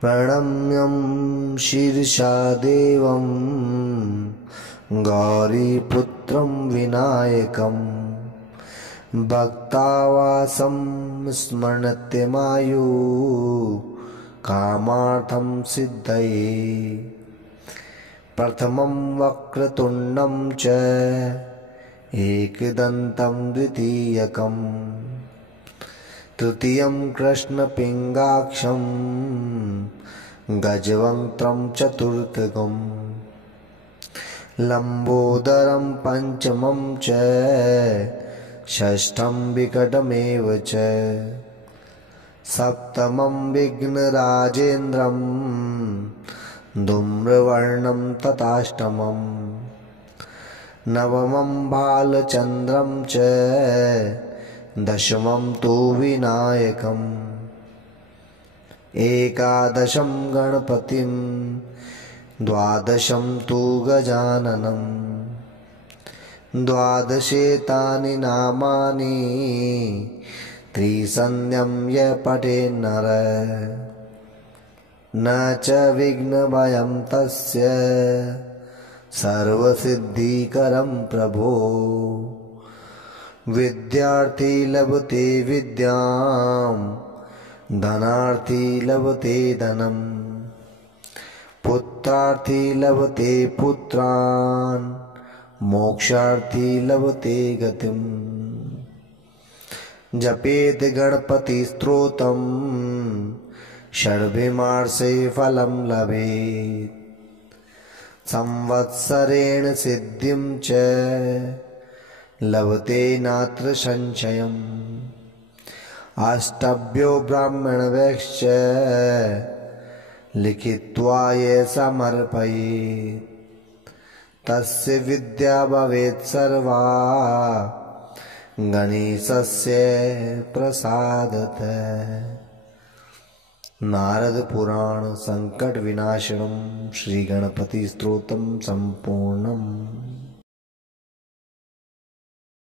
प्रणम्यं शीर्षा देवं गौरीपुत्रं विनायकं भक्तावासं स्मरत्यमायु कामार्थं सिद्धये प्रथमं वक्रतुण्डं च एकदन्तं द्वितीयकं तृतीयं कृष्णपिङ्गाक्षं गजवक्त्रं चतुर्थकं लम्बोदरं पञ्चमं च षष्ठं विकटमेव च सप्तमं विघ्नराजेन्द्रं धूम्रवर्णं तथाष्टमं नवमं बालचन्द्रं च दशमं तु विनायकम् एकादशं गणपतिं द्वादशं तु गजाननं द्वादशेतानि नामानि त्रिसन्ध्यं य पठेन्नर न च विघ्नभयं तस्य सर्वसिद्धिकरं प्रभो विद्यार्थी लभते विद्यां धनार्थी लभते धनं पुत्रार्थी लभते पुत्रान् मोक्षार्थी लभते गतिम् जपेत गणपति स्तोत्रं षड्भिर्मासे फलं लभेत् संवत्सरेण सिद्धिं च लभते नात्र संशयम् अष्टभ्यो ब्राह्मणवैश्च लिखित्वा ये समर्पयेत् तस्य विद्या भवेत् सर्वा गणेशस्य प्रसादतः। नारद पुराण संकट विनाशनम श्री गणपति स्तोत्रम संपूर्णम।